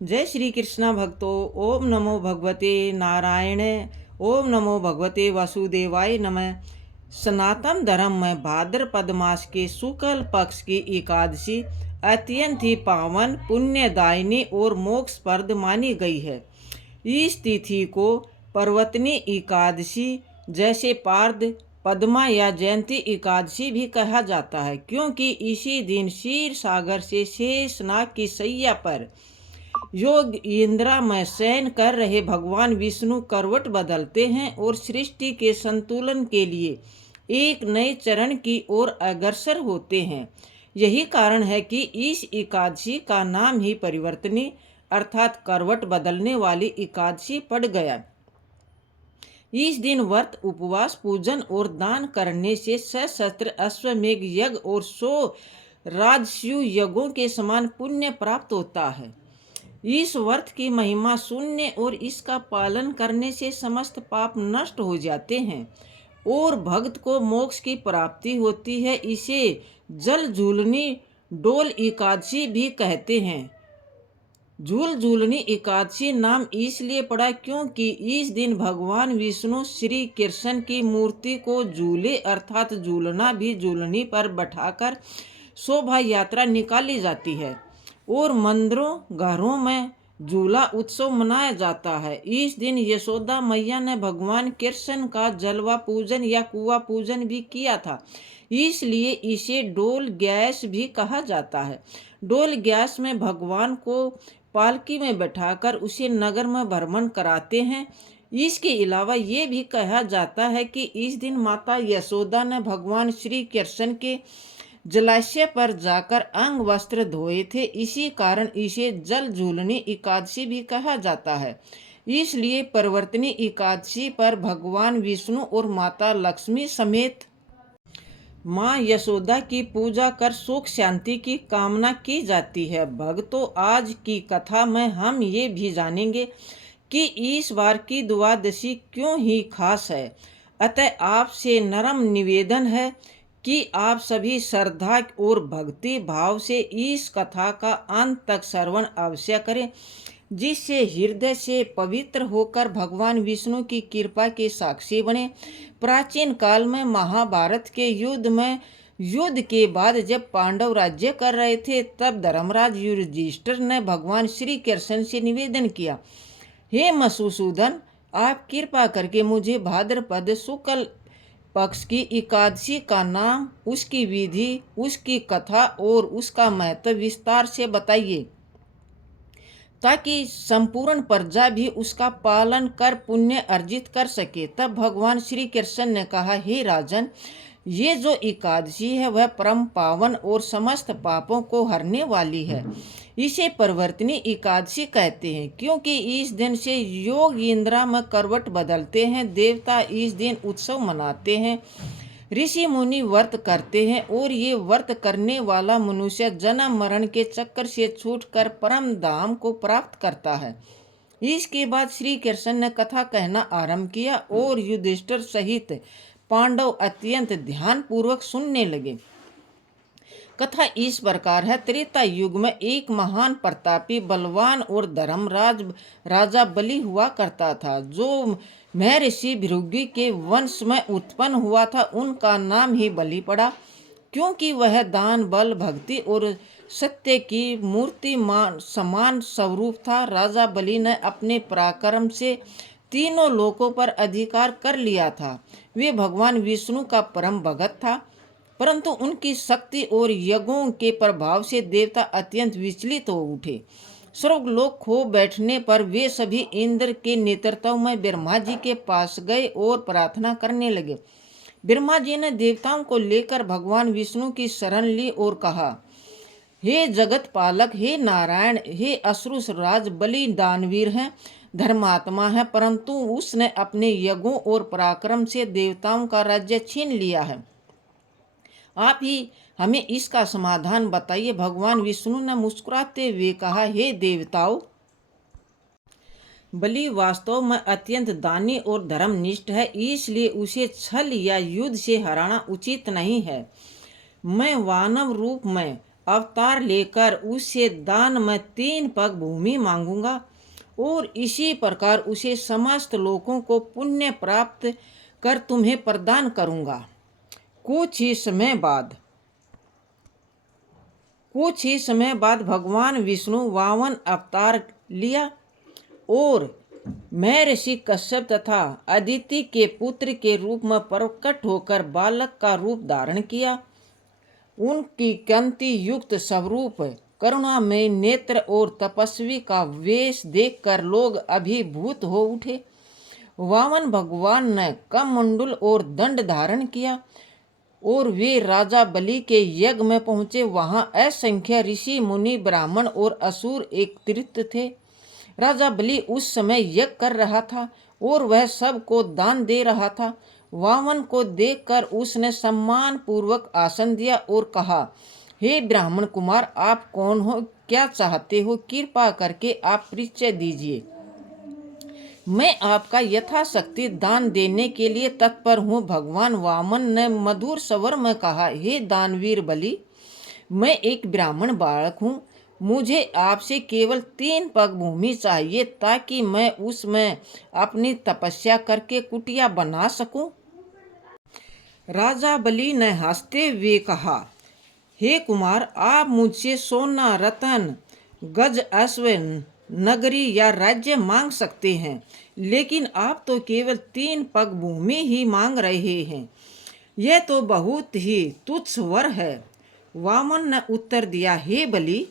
जय श्री कृष्णा भक्तों। ओम नमो भगवते नारायण। ओम नमो भगवते वासुदेवाय नमः। सनातन धर्म में भाद्रपद मास के शुक्ल पक्ष की एकादशी अत्यंत ही पावन पुण्यदायिनी और मोक्षप्रद मानी गई है। इस तिथि को पर्वतनी एकादशी जैसे पार्द पद्मा या जयंती एकादशी भी कहा जाता है, क्योंकि इसी दिन क्षीर सागर से शेषनाग की सैया पर योग इंद्रा में शयन कर रहे भगवान विष्णु करवट बदलते हैं और सृष्टि के संतुलन के लिए एक नए चरण की ओर अग्रसर होते हैं। यही कारण है कि इस एकादशी का नाम ही परिवर्तनी अर्थात करवट बदलने वाली एकादशी पड़ गया। इस दिन व्रत, उपवास, पूजन और दान करने से सशस्त्र अश्वमेघ यज्ञ और 100 राजसूय यज्ञों के समान पुण्य प्राप्त होता है। इस व्रत की महिमा सुनने और इसका पालन करने से समस्त पाप नष्ट हो जाते हैं और भक्त को मोक्ष की प्राप्ति होती है। इसे जल झूलनी डोल एकादशी भी कहते हैं। झूल झूलनी एकादशी नाम इसलिए पड़ा क्योंकि इस दिन भगवान विष्णु श्री कृष्ण की मूर्ति को झूले अर्थात झूलना भी झूलनी पर बैठाकर शोभा यात्रा निकाली जाती है और मंदिरों घरों में झूला उत्सव मनाया जाता है। इस दिन यशोदा मैया ने भगवान कृष्ण का जलवा पूजन या कुआ पूजन भी किया था, इसलिए इसे डोल गैस भी कहा जाता है। डोल गैस में भगवान को पालकी में बैठाकर उसे नगर में भ्रमण कराते हैं। इसके अलावा ये भी कहा जाता है कि इस दिन माता यशोदा ने भगवान श्री कृष्ण के जलाशय पर जाकर अंग वस्त्र धोए थे, इसी कारण इसे जल झूलनी एकादशी भी कहा जाता है। इसलिए परिवर्तनी एकादशी पर भगवान विष्णु और माता लक्ष्मी समेत माँ यशोदा की पूजा कर सुख शांति की कामना की जाती है। भक्तों, आज की कथा में हम ये भी जानेंगे कि इस बार की द्वादशी क्यों ही खास है। अतः आपसे नरम निवेदन है कि आप सभी श्रद्धा और भक्ति भाव से इस कथा का अंत तक श्रवण अवश्य करें, जिससे हृदय से पवित्र होकर भगवान विष्णु की कृपा के साक्षी बने। प्राचीन काल में महाभारत के युद्ध के बाद जब पांडव राज्य कर रहे थे, तब धर्मराज युधिष्ठिर ने भगवान श्री कृष्ण से निवेदन किया, हे मधुसूदन, आप कृपा करके मुझे भाद्रपद शुक्ल पक्ष की एकादशी का नाम, उसकी विधि, उसकी कथा और उसका महत्व विस्तार से बताइए, ताकि संपूर्ण प्रजा भी उसका पालन कर पुण्य अर्जित कर सके। तब भगवान श्री कृष्ण ने कहा, हे राजन, ये जो एकादशी है वह परम पावन और समस्त पापों को हरने वाली है। इसे परिवर्तनी एकादशी कहते हैं क्योंकि इस दिन से योग इंद्रा में करवट बदलते हैं। देवता इस दिन उत्सव मनाते हैं, ऋषि मुनि व्रत करते हैं और ये व्रत करने वाला मनुष्य जन्म मरण के चक्कर से छूटकर परम धाम को प्राप्त करता है। इसके बाद श्री कृष्ण ने कथा कहना आरंभ किया और युधिष्ठिर सहित पांडव अत्यंत ध्यान पूर्वक सुनने लगे। कथा इस प्रकार है। त्रेता युग में एक महान प्रतापी बलवान और धर्मराज राजा बलि हुआ करता था, जो महर्षि भृगु के वंश में उत्पन्न हुआ था। उनका नाम ही बलि पड़ा क्योंकि वह दान, बल, भक्ति और सत्य की मूर्ति समान स्वरूप था। राजा बलि ने अपने पराक्रम से तीनों लोकों पर अधिकार कर लिया था। वे भगवान विष्णु का परम भगत था, परंतु उनकी शक्ति और यज्ञों के प्रभाव से देवता अत्यंत विचलित हो उठे। स्वर्गलोक खो बैठने पर वे सभी इंद्र के नेतृत्व में ब्रह्मा जी के पास गए और प्रार्थना करने लगे। ब्रह्मा जी ने देवताओं को लेकर भगवान विष्णु की शरण ली और कहा, हे जगत पालक, हे नारायण, हे असुर राज बलि दानवीर है, धर्मात्मा है, परंतु उसने अपने यज्ञों और पराक्रम से देवताओं का राज्य छीन लिया है। आप ही हमें इसका समाधान बताइए। भगवान विष्णु ने मुस्कुराते हुए कहा, हे देवताओं, बलि वास्तव में अत्यंत दानी और धर्मनिष्ठ है, इसलिए उसे छल या युद्ध से हराना उचित नहीं है। मैं वानव रूप में अवतार लेकर उससे दान में 3 पग भूमि मांगूंगा और इसी प्रकार उसे समस्त लोगों को पुण्य प्राप्त कर तुम्हें प्रदान करूंगा। कुछ ही समय बाद भगवान विष्णु वामन अवतार लिया और महर्षि कश्यप तथा अदिति के पुत्र के रूप में प्रकट होकर बालक का रूप धारण किया। उनकी कांति युक्त स्वरूप, करुणामय नेत्र और तपस्वी का वेश देखकर लोग अभिभूत हो उठे। वामन भगवान ने कमंडल और दंड धारण किया और वे राजा बलि के यज्ञ में पहुंचे। वहां असंख्य ऋषि मुनि ब्राह्मण और असुर एकत्रित थे। राजा बलि उस समय यज्ञ कर रहा था और वह सबको दान दे रहा था। वामन को देखकर उसने सम्मान पूर्वक आसन दिया और कहा, हे ब्राह्मण कुमार, आप कौन हो, क्या चाहते हो, कृपा करके आप परिचय दीजिए। मैं आपका यथाशक्ति दान देने के लिए तत्पर हूँ। भगवान वामन ने मधुर स्वर में कहा, हे दानवीर बलि, मैं एक ब्राह्मण बालक हूँ। मुझे आपसे केवल 3 पग भूमि चाहिए ताकि मैं उसमें अपनी तपस्या करके कुटिया बना सकूं। राजा बलि ने हंसते हुए कहा, हे कुमार, आप मुझसे सोना, रतन, गज, अश्व, नगरी या राज्य मांग सकते हैं, लेकिन आप तो केवल 3 पग भूमि ही मांग रहे हैं। यह तो बहुत ही तुच्छ वर है। वामन ने उत्तर दिया, हे बलि,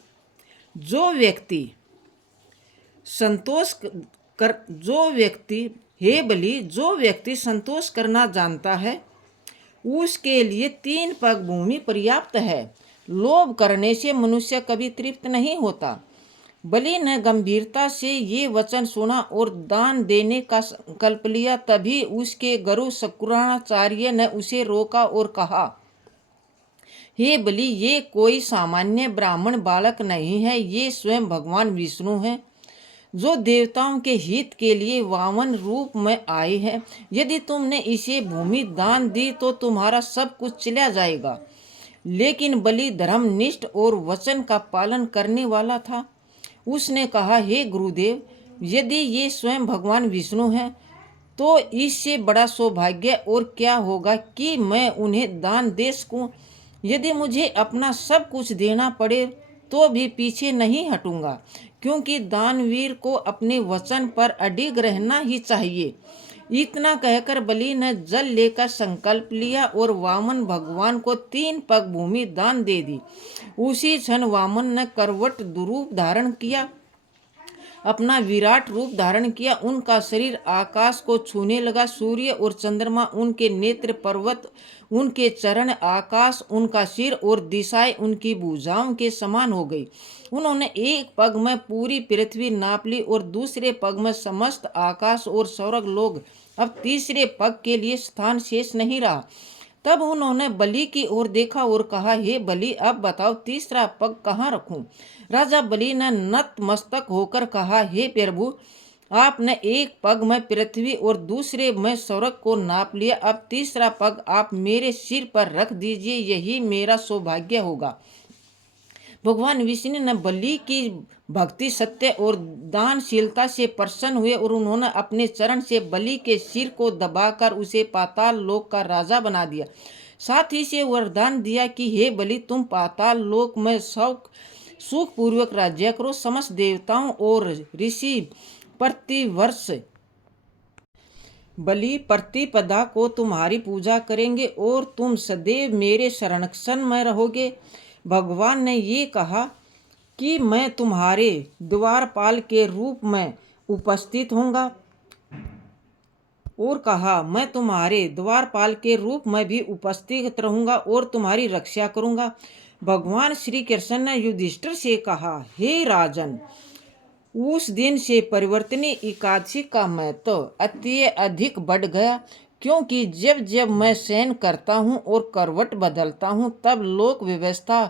जो व्यक्ति संतोष करना जानता है उसके लिए 3 पग भूमि पर्याप्त है। लोभ करने से मनुष्य कभी तृप्त नहीं होता। बलि ने गंभीरता से ये वचन सुना और दान देने का संकल्प लिया। तभी उसके गुरु शुक्राचार्य ने उसे रोका और कहा, हे बलि, ये कोई सामान्य ब्राह्मण बालक नहीं है, ये स्वयं भगवान विष्णु हैं, जो देवताओं के हित के लिए वामन रूप में आए हैं। यदि तुमने इसे भूमि दान दी तो तुम्हारा सब कुछ चला जाएगा। लेकिन बलि धर्मनिष्ठ और वचन का पालन करने वाला था। उसने कहा, हे गुरुदेव, यदि ये स्वयं भगवान विष्णु हैं तो इससे बड़ा सौभाग्य और क्या होगा कि मैं उन्हें दान दे सकूं। यदि मुझे अपना सब कुछ देना पड़े तो भी पीछे नहीं हटूंगा, क्योंकि दानवीर को अपने वचन पर अडिग रहना ही चाहिए। इतना कहकर बलि ने जल लेकर संकल्प लिया और वामन भगवान को 3 पग भूमि दान दे दी। उसी क्षण वामन ने करवट रूप धारण किया, अपना विराट रूप धारण किया। उनका शरीर आकाश को छूने लगा। सूर्य और चंद्रमा उनके नेत्र, पर्वत उनके चरण, आकाश उनका सिर और दिशाएं उनकी भुजाओं के समान हो गई। उन्होंने एक पग में पूरी पृथ्वी नाप ली और दूसरे पग में समस्त आकाश और स्वर्ग लोग। अब तीसरे पग के लिए स्थान शेष नहीं रहा। तब उन्होंने बलि की ओर देखा और कहा, हे बलि, अब बताओ तीसरा पग कहाँ रखूं। राजा बलि ने नतमस्तक होकर कहा, हे प्रभु, आपने एक पग में पृथ्वी और दूसरे में स्वर्ग को नाप लिया। अब तीसरा पग आप मेरे सिर पर रख दीजिए, यही मेरा सौभाग्य होगा। भगवान विष्णु ने बलि की भक्ति, सत्य और दानशीलता से प्रसन्न हुए और उन्होंने अपने चरण से बलि के सिर को दबाकर उसे पाताल लोक का राजा बना दिया। साथ ही से वरदान दिया कि हे बलि, तुम पाताल लोक में सुख पूर्वक राज्य करो। समस्त देवताओं और ऋषि प्रतिवर्ष बलि प्रतिपदा को तुम्हारी पूजा करेंगे और तुम सदैव मेरे संरक्षण में रहोगे। भगवान ने ये कहा कि मैं तुम्हारे द्वारपाल के रूप में उपस्थित होऊंगा और कहा, मैं तुम्हारे द्वारपाल के रूप में भी उपस्थित रहूंगा और तुम्हारी रक्षा करूंगा। भगवान श्री कृष्ण ने युधिष्ठिर से कहा, हे राजन, उस दिन से परिवर्तनीय एकादशी का महत्व अत्यधिक बढ़ गया, क्योंकि जब जब मैं शयन करता हूँ और करवट बदलता हूँ तब लोक व्यवस्था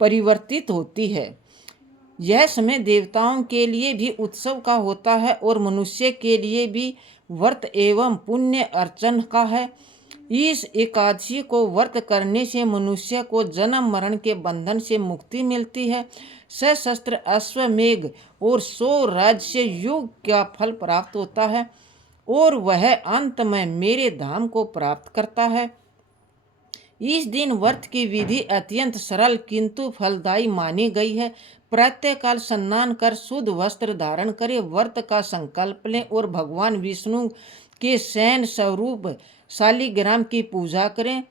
परिवर्तित होती है। यह समय देवताओं के लिए भी उत्सव का होता है और मनुष्य के लिए भी व्रत एवं पुण्य अर्चन का है। इस एकादशी को व्रत करने से मनुष्य को जन्म मरण के बंधन से मुक्ति मिलती है। सशस्त्र अश्वमेघ और 100 राज्य युग का फल प्राप्त होता है और वह अंत में मेरे धाम को प्राप्त करता है। इस दिन व्रत की विधि अत्यंत सरल किंतु फलदायी मानी गई है। प्रातःकाल स्नान कर शुद्ध वस्त्र धारण करें, व्रत का संकल्प लें और भगवान विष्णु के शयन स्वरूप शालिग्राम की पूजा करें।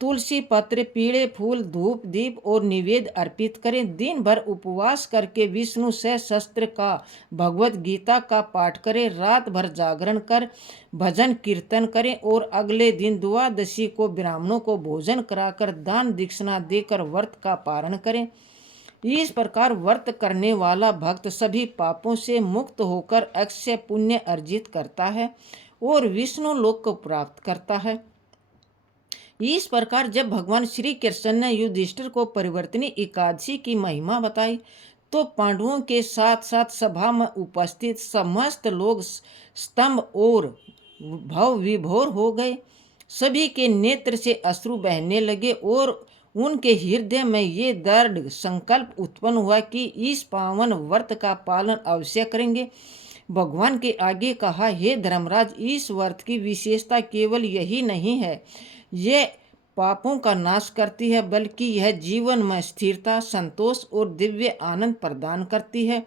तुलसी पत्र, पीले फूल, धूप, दीप और निवेद्य अर्पित करें। दिन भर उपवास करके विष्णु सहस्त्र का भगवत गीता का पाठ करें। रात भर जागरण कर भजन कीर्तन करें और अगले दिन द्वादशी को ब्राह्मणों को भोजन कराकर दान दक्षिणा देकर व्रत का पारण करें। इस प्रकार व्रत करने वाला भक्त सभी पापों से मुक्त होकर अक्षय पुण्य अर्जित करता है और विष्णु लोक को प्राप्त करता है। इस प्रकार जब भगवान श्री कृष्ण ने युधिष्ठिर को परिवर्तनी एकादशी की महिमा बताई तो पांडवों के साथ साथ सभा में उपस्थित समस्त लोग स्तंभ और भाव विभोर हो गए। सभी के नेत्र से अश्रु बहने लगे और उनके हृदय में ये दृढ़ संकल्प उत्पन्न हुआ कि इस पावन व्रत का पालन अवश्य करेंगे। भगवान के आगे कहा, हे धर्मराज, इस व्रत की विशेषता केवल यही नहीं है यह पापों का नाश करती है, बल्कि यह जीवन में स्थिरता, संतोष और दिव्य आनंद प्रदान करती है।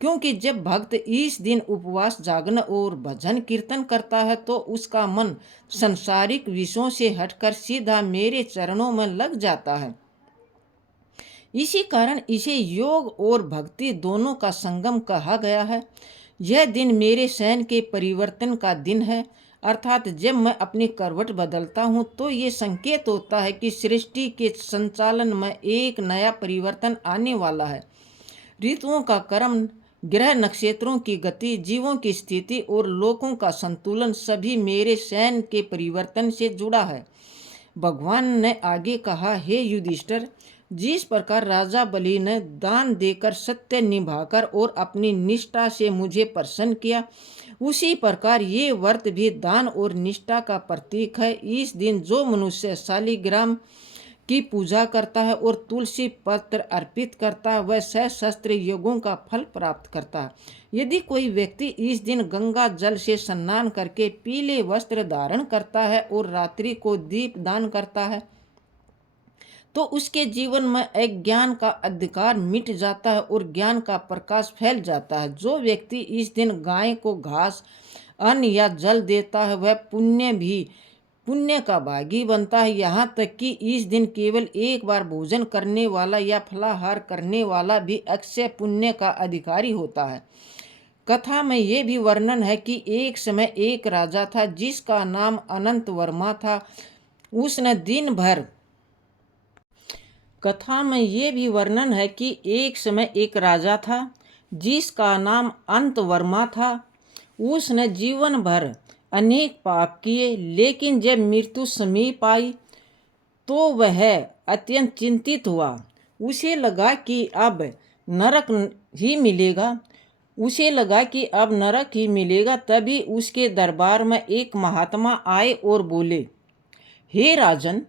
क्योंकि जब भक्त इस दिन उपवास, जागरण और भजन कीर्तन करता है तो उसका मन सांसारिक विषयों से हटकर सीधा मेरे चरणों में लग जाता है। इसी कारण इसे योग और भक्ति दोनों का संगम कहा गया है। यह दिन मेरे शयन के परिवर्तन का दिन है, अर्थात जब मैं अपनी करवट बदलता हूँ तो ये संकेत होता है कि सृष्टि के संचालन में एक नया परिवर्तन आने वाला है। ऋतुओं का क्रम, ग्रह नक्षत्रों की गति, जीवों की स्थिति और लोकों का संतुलन सभी मेरे शयन के परिवर्तन से जुड़ा है। भगवान ने आगे कहा, हे युधिष्ठिर, जिस प्रकार राजा बलि ने दान देकर सत्य निभाकर और अपनी निष्ठा से मुझे प्रसन्न किया, उसी प्रकार ये व्रत भी दान और निष्ठा का प्रतीक है। इस दिन जो मनुष्य शालिग्राम की पूजा करता है और तुलसी पत्र अर्पित करता है वह सहस्त्र यज्ञों का फल प्राप्त करता है। यदि कोई व्यक्ति इस दिन गंगा जल से स्नान करके पीले वस्त्र धारण करता है और रात्रि को दीप दान करता है तो उसके जीवन में अज्ञान का अंधकार मिट जाता है और ज्ञान का प्रकाश फैल जाता है। जो व्यक्ति इस दिन गाय को घास, अन्न या जल देता है वह पुण्य का भागी बनता है। यहाँ तक कि इस दिन केवल एक बार भोजन करने वाला या फलाहार करने वाला भी अक्षय पुण्य का अधिकारी होता है। कथा में ये भी वर्णन है कि एक समय एक राजा था जिसका नाम अनंत वर्मा था। उसने दिन भर कथा में ये भी वर्णन है कि एक समय एक राजा था जिसका नाम अंत वर्मा था। उसने जीवन भर अनेक पाप किए, लेकिन जब मृत्यु समीप आई तो वह अत्यंत चिंतित हुआ। उसे लगा कि अब नरक ही मिलेगा। तभी उसके दरबार में एक महात्मा आए और बोले, हे राजन,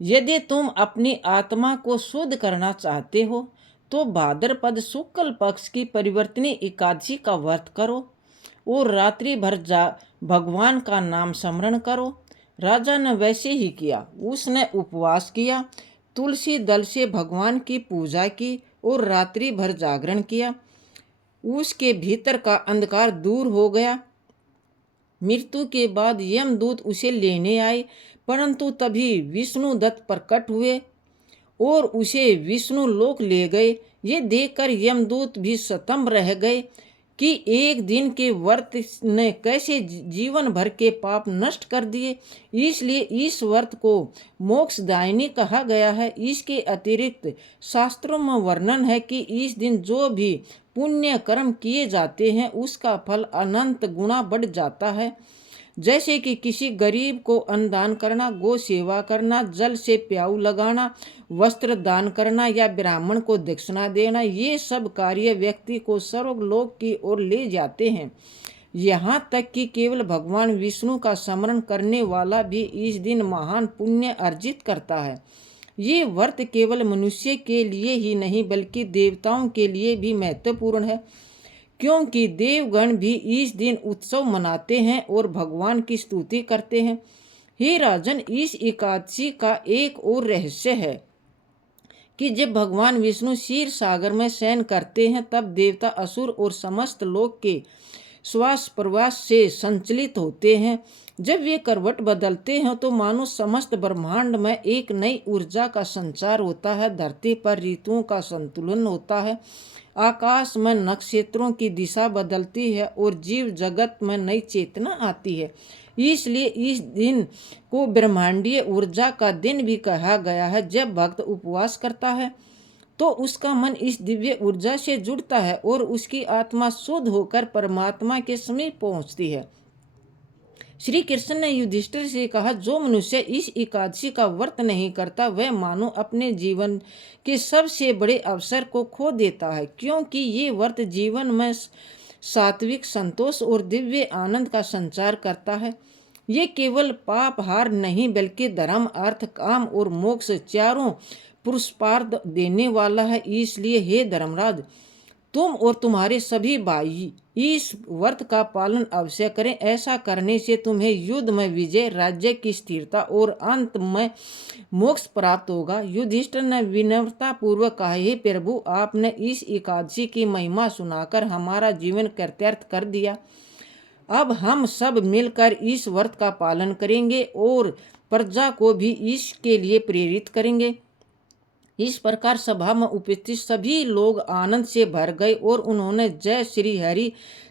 यदि तुम अपनी आत्मा को शुद्ध करना चाहते हो तो भाद्रपद शुक्ल पक्ष की परिवर्तनी एकादशी का व्रत करो और रात्रि भर भगवान का नाम स्मरण करो। राजा ने वैसे ही किया। उसने उपवास किया, तुलसी दल से भगवान की पूजा की और रात्रि भर जागरण किया। उसके भीतर का अंधकार दूर हो गया। मृत्यु के बाद यमदूत उसे लेने आए, परंतु तभी विष्णुदत्त प्रकट हुए और उसे विष्णु लोक ले गए। ये देखकर यमदूत भी स्तंभ रह गए कि एक दिन के व्रत ने कैसे जीवन भर के पाप नष्ट कर दिए। इसलिए इस व्रत को मोक्षदायिनी कहा गया है। इसके अतिरिक्त शास्त्रों में वर्णन है कि इस दिन जो भी पुण्य कर्म किए जाते हैं उसका फल अनंत गुना बढ़ जाता है। जैसे कि किसी गरीब को अन्नदान करना, गो सेवा करना, जल से प्याऊ लगाना, वस्त्र दान करना या ब्राह्मण को दक्षिणा देना, ये सब कार्य व्यक्ति को स्वर्गलोक की ओर ले जाते हैं। यहाँ तक कि केवल भगवान विष्णु का स्मरण करने वाला भी इस दिन महान पुण्य अर्जित करता है। ये व्रत केवल मनुष्य के लिए ही नहीं बल्कि देवताओं के लिए भी महत्वपूर्ण है, क्योंकि देवगण भी इस दिन उत्सव मनाते हैं और भगवान की स्तुति करते हैं। हे राजन, इस एकादशी का एक और रहस्य है कि जब भगवान विष्णु क्षीर सागर में शयन करते हैं तब देवता, असुर और समस्त लोक के श्वास प्रवास से संचलित होते हैं। जब वे करवट बदलते हैं तो मानो समस्त ब्रह्मांड में एक नई ऊर्जा का संचार होता है। धरती पर ऋतुओं का संतुलन होता है, आकाश में नक्षत्रों की दिशा बदलती है और जीव जगत में नई चेतना आती है। इसलिए इस दिन को ब्रह्मांडीय ऊर्जा का दिन भी कहा गया है। जब भक्त उपवास करता है तो उसका मन इस दिव्य ऊर्जा से जुड़ता है और उसकी आत्मा शुद्ध होकर परमात्मा के समीप पहुंचती है। श्री कृष्ण ने युधिष्ठिर से कहा, जो मनुष्य इस एकादशी का व्रत नहीं करता वह मानो अपने जीवन के सबसे बड़े अवसर को खो देता है, क्योंकि ये व्रत जीवन में सात्विक संतोष और दिव्य आनंद का संचार करता है। ये केवल पाप हार नहीं बल्कि धर्म, अर्थ, काम और मोक्ष चारों पुरुषार्थ देने वाला है। इसलिए हे धर्मराज, तुम और तुम्हारे सभी भाई इस व्रत का पालन अवश्य करें। ऐसा करने से तुम्हें युद्ध में विजय, राज्य की स्थिरता और अंत में मोक्ष प्राप्त होगा। युधिष्ठिर ने विनम्रता पूर्वक कहा, हे प्रभु, आपने इस एकादशी की महिमा सुनाकर हमारा जीवन कृतार्थ कर दिया। अब हम सब मिलकर इस व्रत का पालन करेंगे और प्रजा को भी इसके लिए प्रेरित करेंगे। इस प्रकार सभा में उपस्थित सभी लोग आनंद से भर गए और उन्होंने जय श्री हरि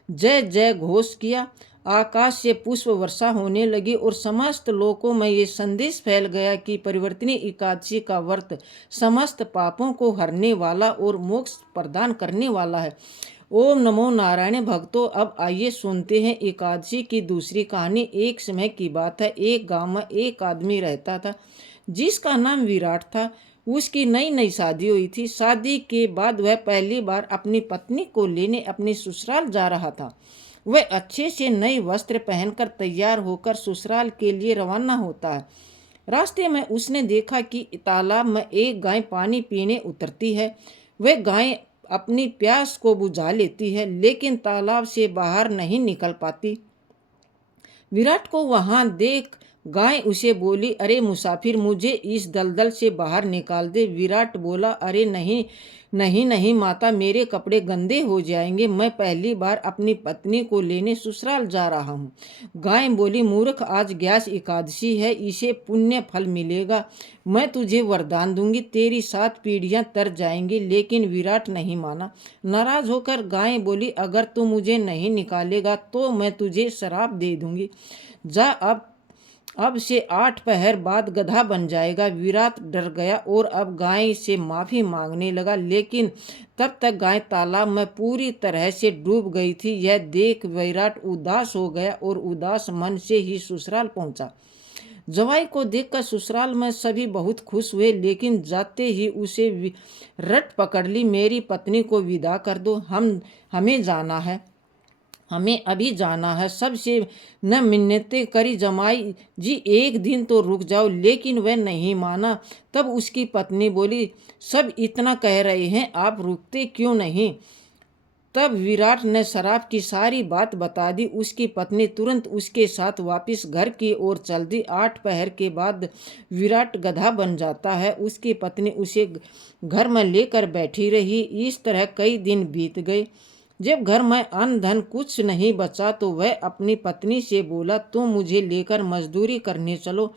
जय जय घोष किया। आकाश से पुष्प वर्षा होने लगी और समस्त लोकों में ये संदेश फैल गया कि परिवर्तनी एकादशी का व्रत समस्त पापों को हरने वाला और मोक्ष प्रदान करने वाला है। ओम नमो नारायण। भक्तों, अब आइए सुनते हैं एकादशी की दूसरी कहानी। एक समय की बात है, एक गांव में एक आदमी रहता था जिसका नाम विराट था। उसकी नई नई शादी हुई थी। शादी के बाद वह पहली बार अपनी पत्नी को लेने अपने ससुराल जा रहा था। वह अच्छे से नए वस्त्र पहनकर तैयार होकर ससुराल के लिए रवाना होता है। रास्ते में उसने देखा कि तालाब में एक गाय पानी पीने उतरती है। वह गाय अपनी प्यास को बुझा लेती है लेकिन तालाब से बाहर नहीं निकल पाती। विराट को वहां देख गाय उसे बोली, अरे मुसाफिर, मुझे इस दलदल से बाहर निकाल दे। विराट बोला, अरे नहीं नहीं नहीं माता, मेरे कपड़े गंदे हो जाएंगे। मैं पहली बार अपनी पत्नी को लेने ससुराल जा रहा हूँ। गाय बोली, मूर्ख, आज ग्यास एकादशी है, इसे पुण्य फल मिलेगा। मैं तुझे वरदान दूंगी, तेरी 7 पीढ़ियां तर जाएंगी। लेकिन विराट नहीं माना। नाराज होकर गाय बोली, अगर तू मुझे नहीं निकालेगा तो मैं तुझे श्राप दे दूंगी। जा, अब से 8 पहर बाद गधा बन जाएगा। विराट डर गया और अब गाय से माफी मांगने लगा, लेकिन तब तक गाय तालाब में पूरी तरह से डूब गई थी। यह देख विराट उदास हो गया और उदास मन से ही ससुराल पहुंचा। जवाई को देखकर ससुराल में सभी बहुत खुश हुए, लेकिन जाते ही उसे रट पकड़ ली। मेरी पत्नी को विदा कर दो, हमें जाना है, हमें अभी जाना है। सबसे न मिन्नतें करी, जमाई जी एक दिन तो रुक जाओ, लेकिन वह नहीं माना। तब उसकी पत्नी बोली, सब इतना कह रहे हैं, आप रुकते क्यों नहीं? तब विराट ने शराब की सारी बात बता दी। उसकी पत्नी तुरंत उसके साथ वापस घर की ओर चल दी। 8 पहर के बाद विराट गधा बन जाता है। उसकी पत्नी उसे घर में लेकर बैठी रही। इस तरह कई दिन बीत गए। जब घर में अन्न धन कुछ नहीं बचा तो वह अपनी पत्नी से बोला, तुम मुझे लेकर मजदूरी करने चलो।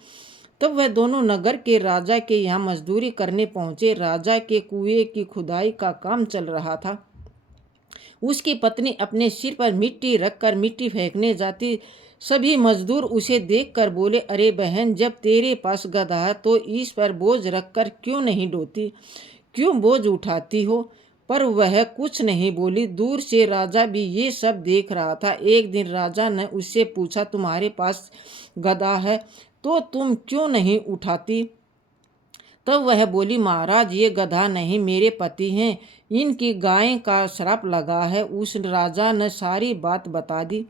तब वह दोनों नगर के राजा के यहाँ मजदूरी करने पहुँचे। राजा के कुएं की खुदाई का काम चल रहा था। उसकी पत्नी अपने सिर पर मिट्टी रखकर मिट्टी फेंकने जाती। सभी मजदूर उसे देखकर बोले, अरे बहन, जब तेरे पास गधा है तो इस पर बोझ रखकर क्यों नहीं ढोती, क्यों बोझ उठाती हो? पर वह कुछ नहीं बोली। दूर से राजा भी ये सब देख रहा था। एक दिन राजा ने उससे पूछा, तुम्हारे पास गधा है तो तुम क्यों नहीं उठाती? तब वह बोली, महाराज, ये गधा नहीं, मेरे पति हैं, इनकी गाय का श्राप लगा है। उस राजा ने सारी बात बता दी।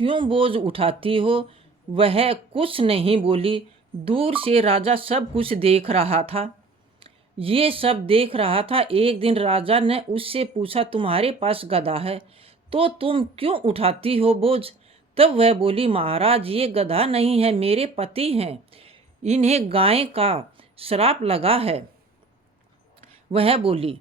क्यों बोझ उठाती हो? वह कुछ नहीं बोली। दूर से राजा सब कुछ देख रहा था। ये सब देख रहा था। एक दिन राजा ने उससे पूछा, तुम्हारे पास गधा है तो तुम क्यों उठाती हो बोझ? तब वह बोली, महाराज ये गधा नहीं है, मेरे पति हैं, इन्हें गाय का श्राप लगा है। वह बोली,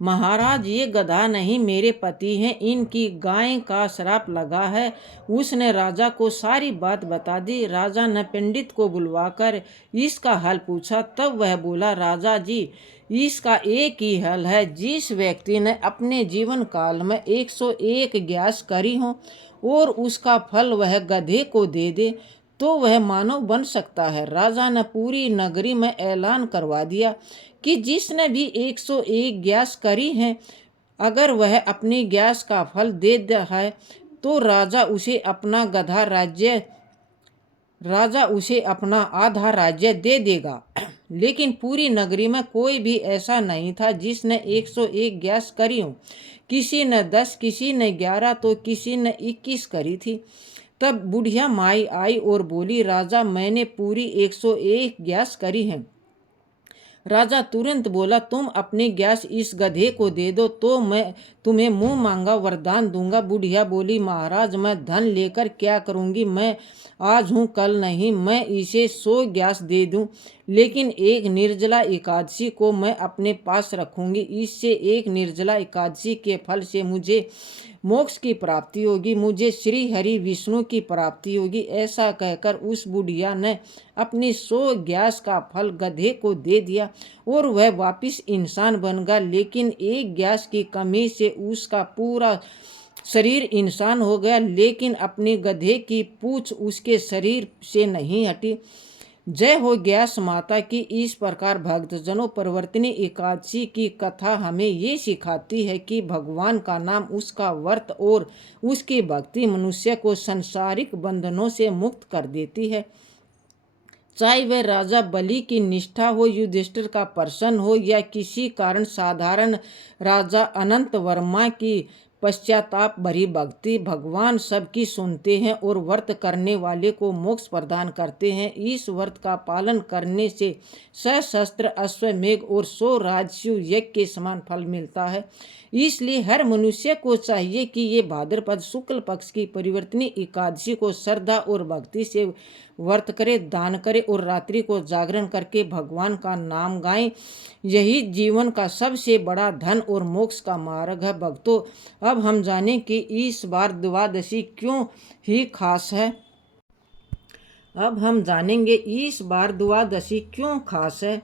महाराज ये गधा नहीं, मेरे पति हैं, इनकी गाय का श्राप लगा है। उसने राजा को सारी बात बता दी। राजा ने पंडित को बुलवाकर इसका हल पूछा। तब वह बोला, राजा जी इसका एक ही हल है। जिस व्यक्ति ने अपने जीवन काल में 101 ग्यास करी हो और उसका फल वह गधे को दे दे तो वह मानव बन सकता है। राजा ने पूरी नगरी में ऐलान करवा दिया कि जिसने भी 101 ग्यास करी हैं, अगर वह अपनी ग्यास का फल दे दे है तो राजा उसे अपना आधा राज्य दे देगा। लेकिन पूरी नगरी में कोई भी ऐसा नहीं था जिसने 101 ग्यास करी हो। किसी ने 10, किसी ने 11 तो किसी ने 21 करी थी। तब बुढ़िया माई आई और बोली, राजा मैंने पूरी 101 ग्यास करी है। राजा तुरंत बोला, तुम अपनी ग्यास इस गधे को दे दो तो मैं तुम्हें मुंह मांगा वरदान दूंगा। बुढ़िया बोली, महाराज मैं धन लेकर क्या करूंगी? मैं आज हूँ कल नहीं, मैं इसे 100 ग्यास दे दूं, लेकिन एक निर्जला एकादशी को मैं अपने पास रखूंगी। इससे एक निर्जला एकादशी के फल से मुझे मोक्ष की प्राप्ति होगी, मुझे श्री हरि विष्णु की प्राप्ति होगी। ऐसा कहकर उस बुढ़िया ने अपनी 100 ग्यास का फल गधे को दे दिया और वह वापिस इंसान बन गया। लेकिन एक ग्यास की कमी से उसका पूरा शरीर इंसान हो गया, लेकिन अपने गधे की पूंछ उसके शरीर से नहीं हटी। जय हो ग्यास माता की। इस प्रकार भक्तजनों, परिवर्तनी एकादशी की कथा हमें ये सिखाती है कि भगवान का नाम, उसका व्रत और उसकी भक्ति मनुष्य को संसारिक बंधनों से मुक्त कर देती है। चाहे वह राजा बलि की निष्ठा हो, युधिष्ठिर का प्रसन्न हो या किसी कारण साधारण राजा अनंत वर्मा की पश्चाताप भरी भक्ति, भगवान सबकी सुनते हैं और व्रत करने वाले को मोक्ष प्रदान करते हैं। इस व्रत का पालन करने से सशस्त्र अश्वमेघ और 100 राजसूय यज्ञ के समान फल मिलता है। इसलिए हर मनुष्य को चाहिए कि ये भाद्रपद शुक्ल पक्ष की परिवर्तनी एकादशी को श्रद्धा और भक्ति से व्रत करे, दान करे और रात्रि को जागरण करके भगवान का नाम गाएं। यही जीवन का सबसे बड़ा धन और मोक्ष का मार्ग है। भक्तों, अब हम जानें कि इस बार द्वादशी क्यों ही खास है। अब हम जानेंगे इस बार द्वादशी क्यों खास है।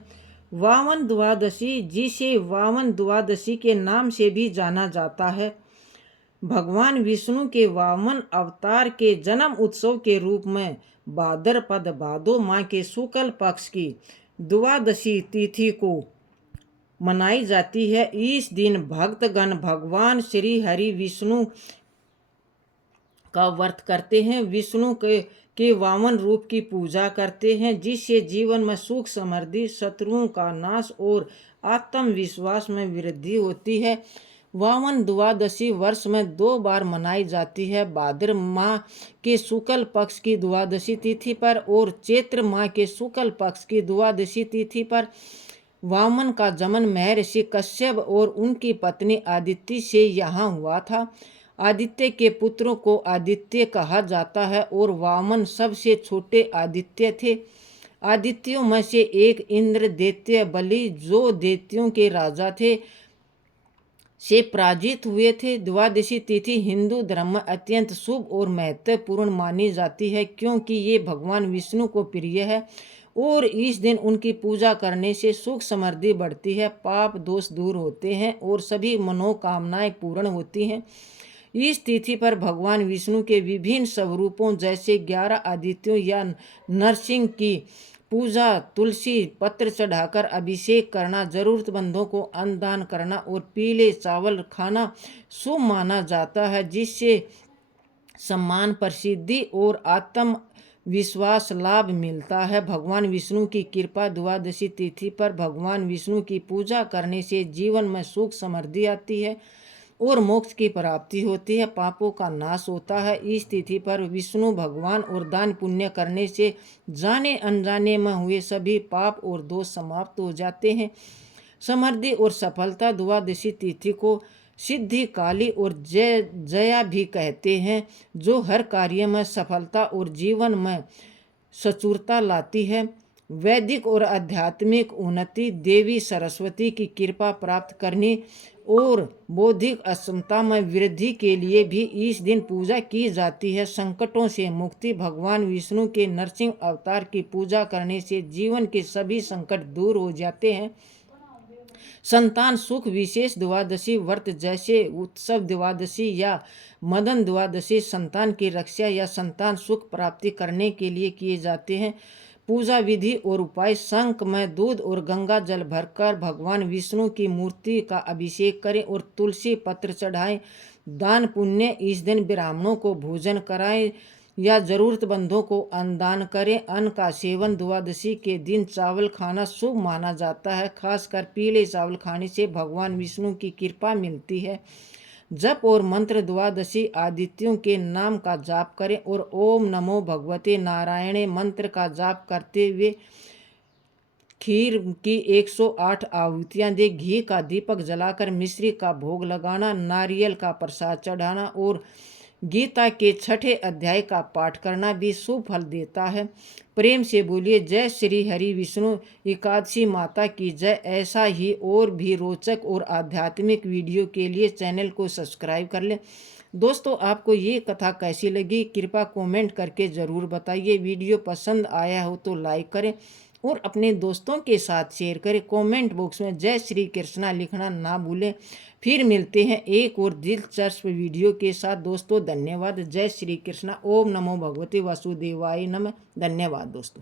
वामन द्वादशी, जिसे वामन द्वादशी के नाम से भी जाना जाता है, भगवान विष्णु के वामन अवतार के जन्म उत्सव के रूप में भाद्रपद भादो माह के शुक्ल पक्ष की द्वादशी तिथि को मनाई जाती है। इस दिन भक्तगण भगवान श्री हरि विष्णु का व्रत करते हैं, विष्णु के वामन रूप की पूजा करते हैं, जिससे जीवन में सुख समृद्धि, शत्रुओं का नाश और आत्मविश्वास में वृद्धि होती है। वामन द्वादशी वर्ष में 2 बार मनाई जाती है, भाद्र माह के शुक्ल पक्ष की द्वादशी तिथि पर और चैत्र माह के शुक्ल पक्ष की द्वादशी तिथि पर। वामन का जन्म महर्षि कश्यप और उनकी पत्नी आदित्य से यहाँ हुआ था। आदित्य के पुत्रों को आदित्य कहा जाता है और वामन सबसे छोटे आदित्य थे। आदित्यों में से एक इंद्र दैत्य बलि, जो दैत्यों के राजा थे, से पराजित हुए थे। द्वादशी तिथि हिंदू धर्म में अत्यंत शुभ और महत्वपूर्ण मानी जाती है, क्योंकि ये भगवान विष्णु को प्रिय है और इस दिन उनकी पूजा करने से सुख समृद्धि बढ़ती है, पाप दोष दूर होते हैं और सभी मनोकामनाएं पूर्ण होती हैं। इस तिथि पर भगवान विष्णु के विभिन्न स्वरूपों जैसे 11 आदित्यों या नरसिंह की पूजा, तुलसी पत्र चढ़ाकर अभिषेक करना, जरूरतमंदों को अन्नदान करना और पीले चावल खाना शुभ माना जाता है, जिससे सम्मान, प्रसिद्धि और आत्म विश्वास लाभ मिलता है। भगवान विष्णु की कृपा। द्वादशी तिथि पर भगवान विष्णु की पूजा करने से जीवन में सुख समृद्धि आती है। और मोक्ष की प्राप्ति होती है, पापों का नाश होता है। इस तिथि पर विष्णु भगवान और दान पुण्य करने से जाने अनजाने में हुए सभी पाप और दोष समाप्त हो जाते हैं। समृद्धि और सफलता द्वादशी तिथि को सिद्धि काली और जया भी कहते हैं, जो हर कार्य में सफलता और जीवन में सचुरता लाती है। वैदिक और आध्यात्मिक उन्नति, देवी सरस्वती की कृपा प्राप्त करने और बौद्धिक अक्षमता में वृद्धि के लिए भी इस दिन पूजा की जाती है। संकटों से मुक्ति, भगवान विष्णु के नरसिंह अवतार की पूजा करने से जीवन के सभी संकट दूर हो जाते हैं। संतान सुख, विशेष द्वादशी व्रत जैसे उत्सव द्वादशी या मदन द्वादशी संतान की रक्षा या संतान सुख प्राप्ति करने के लिए किए जाते हैं। पूजा विधि और उपाय: शंख में दूध और गंगा जल भरकर भगवान विष्णु की मूर्ति का अभिषेक करें और तुलसी पत्र चढ़ाएं। दान पुण्य: इस दिन ब्राह्मणों को भोजन कराएं या जरूरतमंदों को अन्नदान करें। अन्न का सेवन: द्वादशी के दिन चावल खाना शुभ माना जाता है, खासकर पीले चावल खाने से भगवान विष्णु की कृपा मिलती है। जप और मंत्र: द्वादशी आदित्यों के नाम का जाप करें और ओम नमो भगवते नारायणे मंत्र का जाप करते हुए खीर की 108 आहुतियाँ दे। घी का दीपक जलाकर मिश्री का भोग लगाना, नारियल का प्रसाद चढ़ाना और गीता के 6ठे अध्याय का पाठ करना भी शुभ फल देता है। प्रेम से बोलिए जय श्री हरि विष्णु एकादशी माता की जय। ऐसा ही और भी रोचक और आध्यात्मिक वीडियो के लिए चैनल को सब्सक्राइब कर लें। दोस्तों, आपको ये कथा कैसी लगी कृपया कमेंट करके ज़रूर बताइए। वीडियो पसंद आया हो तो लाइक करें और अपने दोस्तों के साथ शेयर करें। कमेंट बॉक्स में जय श्री कृष्णा लिखना ना भूलें। फिर मिलते हैं एक और दिलचस्प वीडियो के साथ। दोस्तों धन्यवाद। जय श्री कृष्णा। ओम नमो भगवते वासुदेवाय नमः। धन्यवाद दोस्तों।